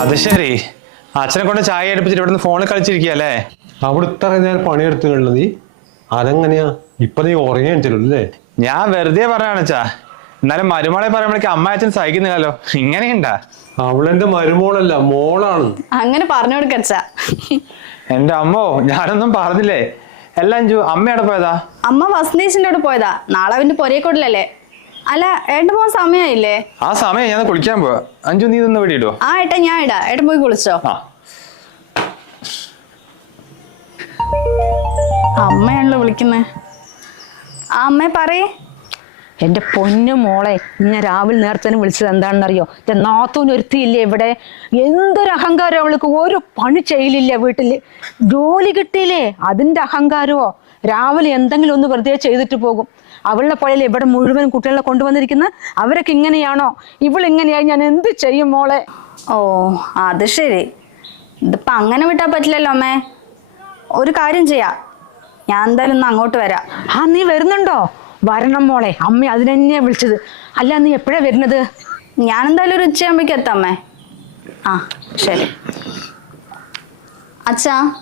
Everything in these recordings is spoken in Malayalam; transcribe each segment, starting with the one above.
അത് ശരി. അച്ഛനെ കൊണ്ട് ചായ എടുപ്പിച്ചിട്ട് ഇവിടുന്ന് ഫോണിൽ കളിച്ചിരിക്കുകയല്ലേ അവിടെ ഇത്ര നേരം പണിയെടുത്തുള്ളത് നീ. അതെങ്ങനെയാ? ഇപ്പൊ നീ ഉറങ്ങിയല്ലോ അല്ലേ? ഞാൻ വെറുതെ പറയാണ് അച്ഛാ. എന്നാലും മരുമോളെ പറയുമ്പോഴേക്ക് അമ്മ അച്ഛൻ സഹിക്കുന്നില്ലല്ലോ. ഇങ്ങനെയുണ്ടാ? അവളെന്റെ മരുമോളല്ല മോളാണ്. അങ്ങനെ പറഞ്ഞു കൊടുക്കച്ച എന്റെ അമ്മോ ഞാനൊന്നും പറഞ്ഞില്ലേ? എല്ലാം അഞ്ചു അമ്മയാണ് പോയതാ? അമ്മ വസന്തേശിന്റെ കൂടെ പോയതാ. നാളെ അവന്റെ പൊരേക്കൊടിലല്ലേ അല്ല ഏട്ടൻ പോകാൻ സമയമായില്ലേ ആ സമയം ഞാൻ കുളിക്കാൻ പോവാ. അഞ്ചു നീ നിന്ന് വെടി ഇടുവോ? ആ ഏട്ടാ ഞാൻ ഇടാ. ഏട്ടൻ പോയി കുളിച്ചോ? ആ. അമ്മയാണല്ലോ വിളിക്കുന്നേ. ആ അമ്മ പറയേ. എന്റെ പൊന്നു മോളെ ഞാൻ രാവിലെ നേരത്തേനും വിളിച്ചത് എന്താണെന്നറിയോ? എന്റെ നാത്തൂന് ഒരുത്തിയില്ലേ ഇവിടെ? എന്തൊരു അഹങ്കാരം അവൾക്ക്? ഒരു പണി ചെയ്യലില്ല വീട്ടിൽ. ജോലി കിട്ടിയില്ലേ? അതിന്റെ അഹങ്കാരമോ? രാവിലെ എന്തെങ്കിലും ഒന്ന് വെറുതെ ചെയ്തിട്ട് പോകും. അവളുടെ പുഴയിൽ ഇവിടെ മുഴുവൻ കുട്ടികളെ കൊണ്ടുവന്നിരിക്കുന്നത് അവരൊക്കെ ഇങ്ങനെയാണോ? ഇവളിങ്ങനെയായി ഞാൻ എന്ത് ചെയ്യും മോളെ? ഓ അത് ശരി. ഇതിപ്പോ അങ്ങനെ വിട്ടാ പറ്റില്ലല്ലോ അമ്മേ. ഒരു കാര്യം ചെയ്യാം. ഞാൻ എന്തായാലും ഒന്ന് അങ്ങോട്ട് വരാം. ആ നീ വരുന്നുണ്ടോ? വരണം മോളെ. അമ്മ അതിനെന്നെയാ വിളിച്ചത്. അല്ല നീ എപ്പോഴാ വരുന്നത്? ഞാൻ എന്തായാലും ഒരു ഉച്ചയാകുമ്പോഴേക്കും എത്താം അമ്മേ. ആ ശരി. അച്ഛാ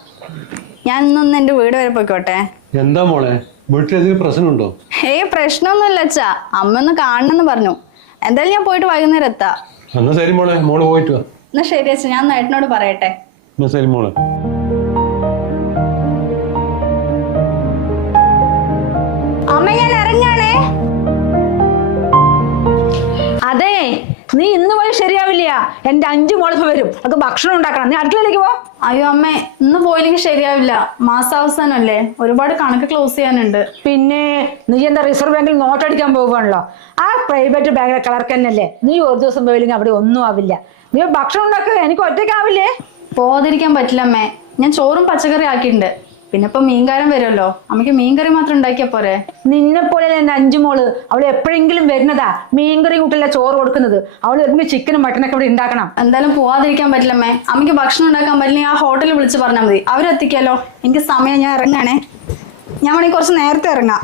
ഞാൻ ഇന്നൊന്ന് എന്റെ വീട് വരെ പോയിക്കോട്ടെ. എന്താ മോളെ? വീട്ടിലെന്തെങ്കിലും പ്രശ്നമുണ്ടോ? ഏയ് പ്രശ്നമൊന്നുമില്ല അച്ഛാ. അമ്മ ഒന്ന് കാണണമെന്ന് പറഞ്ഞു. എന്തായാലും ഞാൻ പോയിട്ട് വൈകുന്നേരം എത്താ എന്നാ ശരി മോളെ മോൾ പോയിട്ട് വാ. എന്നാ ശരി അച്ഛാ. ഞാൻ നേട്ടനോട് പറയട്ടെ. എന്നാ ശരി മോളെ. അമ്മ ഞാൻ ഇറങ്ങാണേ. അതെ നീ ഇന്ന് എന്റെ അഞ്ചു മോളിപ്പോ വരും. അത് ഭക്ഷണം ഉണ്ടാക്കണം. നീ അടുക്കളയിലേക്ക് പോ. അയ്യോ അമ്മേ ഇന്ന് പോയില്ലെങ്കിൽ ശരിയാവില്ല. മാസാവസാനല്ലേ? ഒരുപാട് കണക്ക് ക്ലോസ് ചെയ്യാനുണ്ട്. പിന്നെ നീ എന്താ റിസർവ് ബാങ്കിൽ നോട്ട് അടിക്കാൻ പോകുകയാണല്ലോ ആ പ്രൈവറ്റ് ബാങ്കിലെ കളർക്ക് തന്നെയല്ലേ? നീ ഒരു ദിവസം പോയില്ലെങ്കിൽ അവിടെ ഒന്നും ആവില്ല. നീ ഭക്ഷണം ഉണ്ടാക്കുക എനിക്ക് ഒറ്റയ്ക്കാവില്ലേ? പോകാതിരിക്കാൻ പറ്റില്ല അമ്മേ. ഞാൻ ചോറും പച്ചക്കറി ആക്കിയിട്ടുണ്ട്. പിന്നെ ഇപ്പൊ മീൻകാരൻ വരുമല്ലോ. അമ്മയ്ക്ക് മീൻകറി മാത്രം ഉണ്ടാക്കിയാ പോരെ? നിന്നെ പോലെ എന്റെ അഞ്ചു മോൾ അവൾ എപ്പോഴെങ്കിലും വരുന്നതാ. മീൻകറി കൂട്ടല്ല ചോറ് കൊടുക്കുന്നത്. അവൾ വരുമ്പോ ചിക്കനും മട്ടനൊക്കെ ഇവിടെ ഉണ്ടാക്കണം. എന്തായാലും പോവാതിരിക്കാൻ പറ്റില്ലമ്മേ അമ്മയ്ക്ക് ഭക്ഷണം ഉണ്ടാക്കാൻ പറ്റില്ലെങ്കിൽ ആ ഹോട്ടലിൽ വിളിച്ച് പറഞ്ഞാൽ മതി. അവരെത്തിക്കാലോ എനിക്ക് സമയം ഞാൻ ഇറങ്ങാണേ. ഞാൻ വേണമെങ്കിൽ കുറച്ച് നേരത്തെ ഇറങ്ങാം.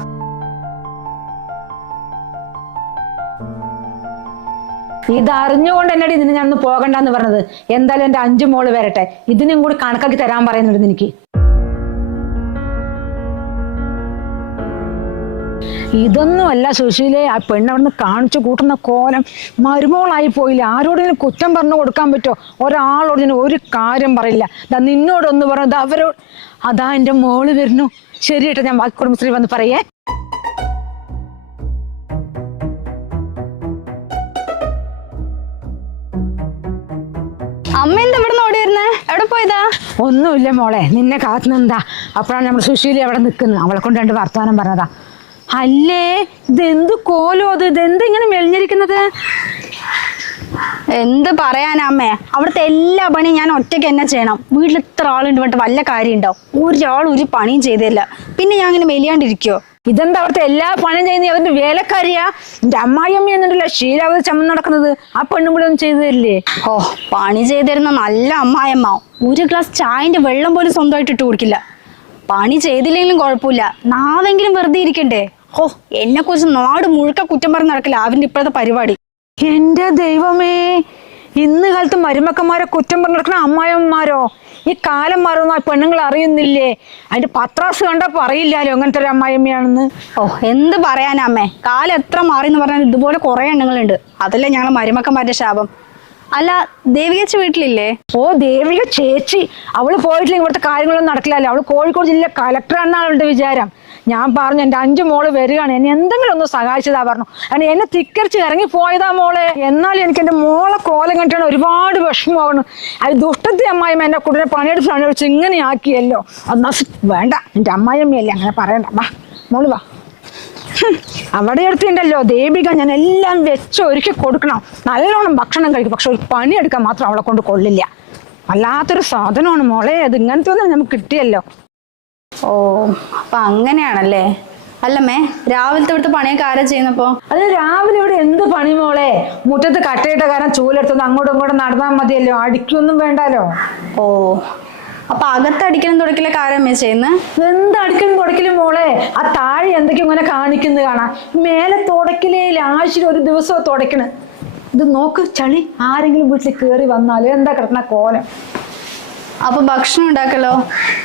ഇത് അറിഞ്ഞുകൊണ്ട് എന്നടി ഇതിന് ഞാൻ ഒന്ന് പോകണ്ടെന്ന് പറഞ്ഞത്. എന്തായാലും എന്റെ അഞ്ചു മോൾ വരട്ടെ. ഇതിനും കൂടി കണക്കാക്കി തരാൻ പറയുന്നുണ്ട് എനിക്ക് ഇതൊന്നും അല്ല സുശീലെ ആ പെണ്ണവിടുന്ന് കാണിച്ചു കൂട്ടുന്ന കോലം മരുമോളായി പോയില്ല? ആരോടെങ്കിലും കുറ്റം പറഞ്ഞു കൊടുക്കാൻ പറ്റുമോ? ഒരാളോട് ഞാൻ ഒരു കാര്യം പറയില്ല. ദാ നിന്നോടൊന്ന് പറഞ്ഞത് അവരോട് അതാ എന്റെ മോൾ വരുന്നു. ശരി കേട്ടോ ഞാൻ ബാക്കി കുടുംബശ്രീ വന്ന് പറയേ. അമ്മ എന്താ ഇവിടെ ഓടി വരുന്നേ? എവിടെ പോയതാ? ഒന്നുമില്ല മോളെ നിന്നെ കാത്തുന്നെന്താ. അപ്പോഴാണ് നമ്മൾ സുശീലി അവിടെ നിൽക്കുന്നത്. അവളെ കൊണ്ട് രണ്ട് വർത്തമാനം പറഞ്ഞതാ. അല്ലേ? ഇതെന്ത് കോലോ അത്? ഇതെന്ത് ഇങ്ങനെ മെലിഞ്ഞിരിക്കുന്നത്? എന്ത് പറയാനമ്മേ അവിടുത്തെ എല്ലാ പണിയും ഞാൻ ഒറ്റയ്ക്ക് തന്നെ ചെയ്യണം. വീട്ടിൽ ഇത്ര ആളുണ്ട് പറഞ്ഞിട്ട് വല്ല കാര്യം ഉണ്ടാവും ഒരാൾ ഒരു പണിയും ചെയ്തില്ല. പിന്നെ ഞാൻ ഇങ്ങനെ മെലിയാണ്ടിരിക്കോ ഇതെന്താ അവിടുത്തെ എല്ലാ പണിയും ചെയ്യുന്ന അവന്റെ വേലക്കാരിയാ? എന്റെ അമ്മായിയമ്മ എന്നുണ്ടല്ലോ ശീലാവതി ചമ്മ നടക്കുന്നത്? ആ പെണ്ണും കൂടെ ഒന്നും ചെയ്തു തരില്ലേ? ഓ പണി ചെയ്തിരുന്ന നല്ല അമ്മായിയമ്മ. ഒരു ഗ്ലാസ് ചായന്റെ വെള്ളം പോലും സ്വന്തമായിട്ട് ഇട്ട് കുടിക്കില്ല. പണി ചെയ്തില്ലെങ്കിലും കുഴപ്പമില്ല. നാവെങ്കിലും വെറുതെ ഇരിക്കണ്ടേ? ഓ എന്നെ കുറിച്ച് നാട് മുഴുക്ക കുറ്റം പറഞ്ഞ് നടക്കില്ല അവന്റെ ഇപ്പോഴത്തെ പരിപാടി? എന്റെ ദൈവമേ ഇന്ന് കാലത്ത് മരുമക്കന്മാരെ കുറ്റം പറഞ്ഞു നടക്കുന്ന അമ്മായിയമ്മമാരോ? ഈ കാലം മാറുന്ന പെണ്ണുങ്ങൾ അറിയുന്നില്ലേ? അതിന്റെ പത്രാസ് കണ്ടാ പറയില്ലല്ലോ അങ്ങനത്തെ ഒരു അമ്മായിമ്മയാണെന്ന് ഓ എന്ത് പറയാനാ അമ്മേ? കാലം എത്ര മാറി എന്ന് പറഞ്ഞാൽ ഇതുപോലെ കുറെ എണ്ണങ്ങളുണ്ട്. അതല്ലേ ഞങ്ങൾ മരുമക്കന്മാരുടെ ശാപം. അല്ല ദേവിക ചേച്ചി വീട്ടിലില്ലേ? ഓ ദേവിക ചേച്ചി. അവൾ പോയിട്ടില്ല ഇവിടുത്തെ കാര്യങ്ങളൊന്നും നടക്കില്ലല്ലോ. അവൾ കോഴിക്കോട് ജില്ല കളക്ടറാണെന്നാണ് അവളുടെ വിചാരം. ഞാൻ പറഞ്ഞു എന്റെ അഞ്ചു മോൾ വരികയാണ്. എന്നെ എന്തെങ്കിലും ഒന്ന് സഹായിച്ചതാ പറഞ്ഞു. കാരണം എന്നെ തിക്കരിച്ച് ഇറങ്ങി പോയതാ മോളെ. എന്നാലും എനിക്ക് എന്റെ മോളെ കോലം കണ്ടിട്ടാണ് ഒരുപാട് വിഷമമാകണം അത് ദുഷ്ടത്തെ അമ്മായിമ്മ എന്റെ കുട്ടിനെ പണിയെടുത്ത് പണിയെടുത്ത് ഇങ്ങനെ ആക്കിയല്ലോ. അത് വേണ്ട എന്റെ അമ്മായിയമ്മയല്ലേ അങ്ങനെ പറയണ്ട. വാ മോൾ വാ. അവിടെ എടുത്തിണ്ടല്ലോ. ദേവിക ഞാൻ എല്ലാം വെച്ച് ഒരുക്കി കൊടുക്കണം. നല്ലോണം ഭക്ഷണം കഴിക്കും. പക്ഷെ ഒരു പണിയെടുക്കാൻ മാത്രം അവളെ കൊണ്ട് കൊള്ളില്ല. വല്ലാത്തൊരു സാധനമാണ് മോളെ. അത് ഇങ്ങനത്തെ ഒന്നും നമുക്ക് കിട്ടിയല്ലോ. ഓ അപ്പൊ അങ്ങനെയാണല്ലേ? അല്ലമ്മേ രാവിലത്തെ ഇവിടുത്തെ പണിയൊക്കെ ആരാ ചെയ്യുന്നപ്പോ? അത് രാവിലെ ഇവിടെ എന്ത് പണി മോളെ? മുറ്റത്ത് കട്ടയിട്ട കാരണം ചൂലെടുത്തൊന്ന് അങ്ങോട്ടും ഇങ്ങോട്ടും നടന്നാൽ മതിയല്ലോ. അടിക്കൊന്നും വേണ്ടാലോ? ഓ അപ്പൊ അകത്ത് അടിക്കണം തുടക്കലൊക്കെ ആരാമ്മേ ചെയ്യുന്നത് എന്ത് അടിക്കണം തുടക്കലും മോളെ? ആ താഴെ എന്തൊക്കെയോ ഇങ്ങനെ കാണിക്കുന്നത് കാണാം. മേലെ തുടക്കിലേ ആഴ്ചയിൽ ഒരു ദിവസം തുടക്കണ്. ഇത് നോക്ക് ചളി ആരെങ്കിലും വീട്ടിൽ കയറി വന്നാലും എന്താ കിടക്കണ കോലം? അപ്പൊ ഭക്ഷണം ഉണ്ടാക്കലോ?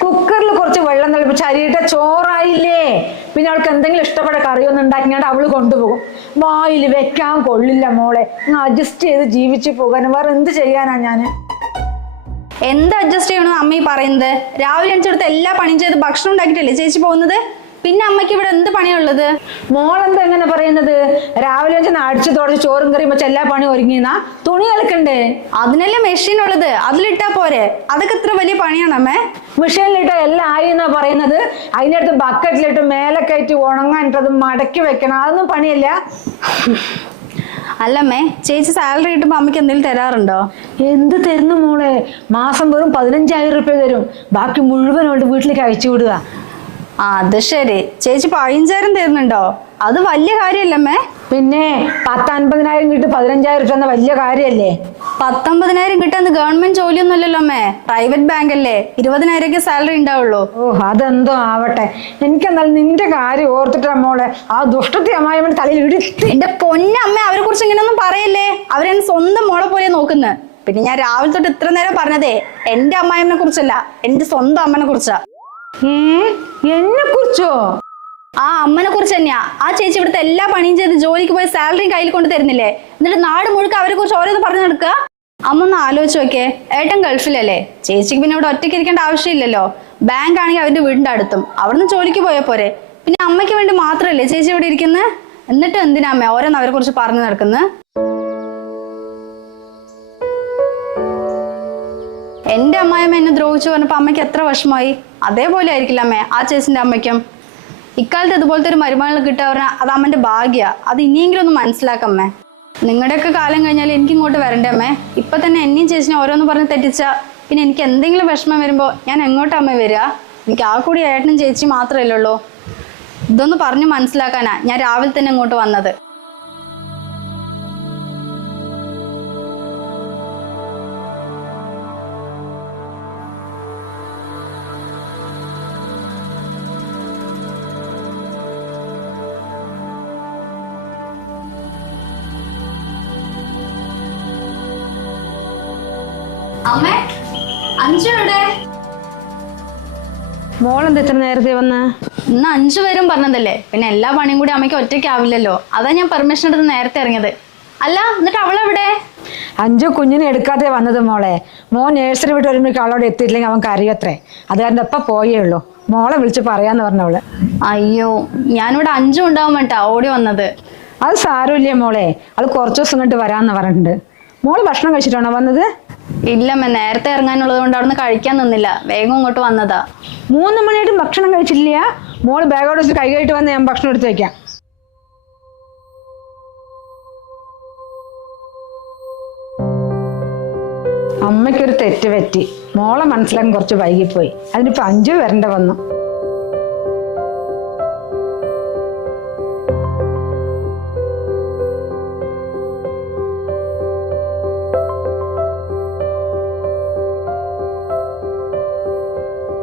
കുക്കറിൽ കുറച്ച് വെള്ളം തിളപ്പിച്ച് അരിയിട്ട ചോറായില്ലേ? പിന്നെ അവൾക്ക് എന്തെങ്കിലും ഇഷ്ടപ്പെട്ട കറിയൊന്നും ഉണ്ടാക്കിയാണ്ട് അവൾ കൊണ്ടുപോകും. വായിൽ വെക്കാൻ കൊള്ളില്ല മോളെ. അഡ്ജസ്റ്റ് ചെയ്ത് ജീവിച്ചു പോകാൻ വേറെ എന്ത് ചെയ്യാനാ ഞാൻ? എന്ത് അഡ്ജസ്റ്റ് ചെയ്യണോ അമ്മ ഈ പറയുന്നത്? രാവിലെ എണിച്ചെടുത്ത് എല്ലാ പണിയും ചെയ്ത് ഭക്ഷണം ഉണ്ടാക്കിയിട്ടല്ലേ ചേച്ചി പോകുന്നത്? പിന്നെ അമ്മയ്ക്ക് ഇവിടെ എന്ത് പണിയുള്ളത് മോളെന്താ എങ്ങനെ പറയുന്നത്? രാവിലെ വെച്ച് അടിച്ചു തുടച്ച് ചോറും കറിയും വെച്ച് എല്ലാ പണിയും ഒരുങ്ങിന്നാ തുണി അലക്കണ്ടേ? അതിനല്ലേ മെഷീൻ ഉള്ളത്. അതിലിട്ടാ പോരെ. അതൊക്കെ ഇത്ര വലിയ പണിയാണ് അമ്മേ. മെഷീനിലിട്ട എല്ലാം ആയി എന്നാ പറയുന്നത്. അതിന്റെ അടുത്ത് ബക്കറ്റിലിട്ട് മേലെ കയറ്റി ഉണങ്ങാനിട്ടത് മടക്കി വെക്കണം. അതൊന്നും പണിയല്ല. അല്ലമ്മേ ചേച്ചി സാലറി കിട്ടുമ്പോ അമ്മയ്ക്ക് എന്തെങ്കിലും തരാറുണ്ടോ? എന്ത് തരുന്നു മോളെ? മാസം വെറും പതിനഞ്ചായിരം റുപ്യ തരും. ബാക്കി മുഴുവൻ അവളുടെ വീട്ടിലേക്ക് അയച്ചു വിടുക. അത് ശരി. ചേച്ചി പതിനഞ്ചായിരം തരുന്നുണ്ടോ? അത് വലിയ കാര്യമല്ലമ്മേ. പിന്നെ പത്തൻപതിനായിരം കിട്ടി പതിനഞ്ചായിരം രൂപ എന്ന വലിയ കാര്യല്ലേ? പത്തൊമ്പതിനായിരം കിട്ടുന്ന ഗവൺമെന്റ് ജോലിയൊന്നും അല്ലല്ലോ അമ്മേ. പ്രൈവറ്റ് ബാങ്ക് അല്ലേ. ഇരുപതിനായിരം സാലറി ഉണ്ടാവുള്ളൂ. ഓ അതെന്തോ ആവട്ടെ. എനിക്കെന്നാൽ നിന്റെ കാര്യം ഓർത്തിട്ടാ മോളെ. ആ ദുഷ്ടത്തെ അമ്മായിമ്മ തലയിൽ ഇടിച്ചു എന്റെ പൊന്നമ്മ അവരെ കുറിച്ച് ഇങ്ങനെയൊന്നും പറയല്ലേ? അവരെന്നെ സ്വന്തം മോളെ പോലെ നോക്കുന്നത് പിന്നെ ഞാൻ രാവിലെ തൊട്ട് ഇത്ര നേരം പറഞ്ഞതേ എന്റെ അമ്മായിമ്മനെ കുറിച്ചല്ല എന്റെ സ്വന്തം അമ്മനെ കുറിച്ചാ. ഏ എന്നെ കുറിച്ചോ? അമ്മനെ കുറിച്ച് തന്നെയാ. ആ ചേച്ചി ഇവിടുത്തെ എല്ലാ പണിയും ചെയ്ത് ജോലിക്ക് പോയി സാലറിയും കയ്യിൽ കൊണ്ട് തരുന്നില്ലേ? എന്നിട്ട് നാട് മുഴുക്ക അവരെ കുറിച്ച് ഓരോന്ന് പറഞ്ഞു നടക്കുക അമ്മ ഒന്ന് ആലോചിച്ച് നോക്കിയേ. ഏട്ടൻ ഗൾഫിലല്ലേ? ചേച്ചിക്ക് പിന്നെ ഇവിടെ ഒറ്റയ്ക്ക് ഇരിക്കേണ്ട ആവശ്യമില്ലല്ലോ. ബാങ്ക് ആണെങ്കിൽ അവന്റെ വീടിന്റെ അടുത്തും. അവിടുന്ന് ജോലിക്ക് പോയാൽ പോരെ. പിന്നെ അമ്മയ്ക്ക് വേണ്ടി മാത്രല്ലേ ചേച്ചി ഇവിടെ ഇരിക്കുന്നത് എന്നിട്ട് എന്തിനാ അമ്മ ഓരോന്ന് അവരെ കുറിച്ച് പറഞ്ഞു നടക്കുന്നത് എന്റെ അമ്മായിമ്മ എന്നെ ദ്രോഹിച്ചു പറഞ്ഞപ്പോ അമ്മയ്ക്ക് എത്ര വിഷമമായി. അതേപോലെ ആയിരിക്കില്ല അമ്മേ ആ ചേച്ചിന്റെ അമ്മയ്ക്കും. ഇക്കാലത്ത് ഇതുപോലത്തെ ഒരു മരുമകൾ കിട്ടുക പറഞ്ഞാൽ അത് അമ്മന്റെ ഭാഗ്യ. അത് ഇനിയെങ്കിലും ഒന്ന് മനസ്സിലാക്കമ്മേ നിങ്ങളുടെയൊക്കെ കാലം കഴിഞ്ഞാൽ എനിക്ക് ഇങ്ങോട്ട് വരണ്ടേ അമ്മേ? ഇപ്പൊ തന്നെ എന്നെയും ചേച്ചിനെ ഓരോന്ന് പറഞ്ഞ് തെറ്റിച്ച പിന്നെ എനിക്ക് എന്തെങ്കിലും വിഷമം വരുമ്പോൾ ഞാൻ എങ്ങോട്ടാ അമ്മ വരിക? എനിക്ക് ആ കൂടി ഏട്ടനും ചേച്ചി ഉള്ളൂ. ഇതൊന്ന് പറഞ്ഞ് മനസ്സിലാക്കാനാ ഞാൻ രാവിലെ തന്നെ ഇങ്ങോട്ട് വന്നത്. അമ്മേ നേരത്തെ വന്ന്? ഇന്ന് അഞ്ചു പേരും പറഞ്ഞതല്ലേ? പിന്നെ എല്ലാ പണിയും കൂടി അമ്മയ്ക്ക് ഒറ്റയ്ക്കാവില്ലല്ലോ. അതാ ഞാൻ പെർമിഷൻ എടുത്ത് നേരത്തെ ഇറങ്ങിയത്. അല്ല എന്നിട്ട് അവളെവിടെ? അഞ്ചു കുഞ്ഞിനെ എടുക്കാതെ വന്നത് മോളെ. മോൻ നേഴ്സറി വിട്ട് വരുമ്പോഴേക്കും അവളോട് എത്തിയില്ലെങ്കിൽ അവൻ കറിയത്രേ അത് കാരണം എപ്പ പോയേ ഉള്ളൂ. മോളെ വിളിച്ച് പറയാന്ന് പറഞ്ഞവൾ അയ്യോ ഞാനിവിടെ അഞ്ചും ഉണ്ടാവും വേണ്ട. ഓടി വന്നത്. അത് സാരമില്ല മോളെ. അത് കുറച്ച് ദിവസം കണ്ട് വരാന്ന് പറഞ്ഞിട്ടുണ്ട്. മോൾ ഭക്ഷണം കഴിച്ചിട്ടാണോ വന്നത്? ഇല്ലമ്മ നേരത്തെ ഇറങ്ങാനുള്ളത് കൊണ്ട് അവിടുന്ന് കഴിക്കാൻ നിന്നില്ല. വേഗം ഇങ്ങോട്ട് വന്നതാ. മൂന്ന് മണിയായിട്ടും ഭക്ഷണം കഴിച്ചില്ല മോൾ ബാഗോട് വെച്ച് കൈ വന്ന് ഞാൻ ഭക്ഷണം എടുത്ത് വെക്കാം. അമ്മയ്ക്കൊരു തെറ്റ് പറ്റി. മോളെ മനസ്സിലാക്കാൻ കുറച്ച് വൈകിപ്പോയി. അതിനിപ്പോ അഞ്ചു വരണ്ട വന്നു.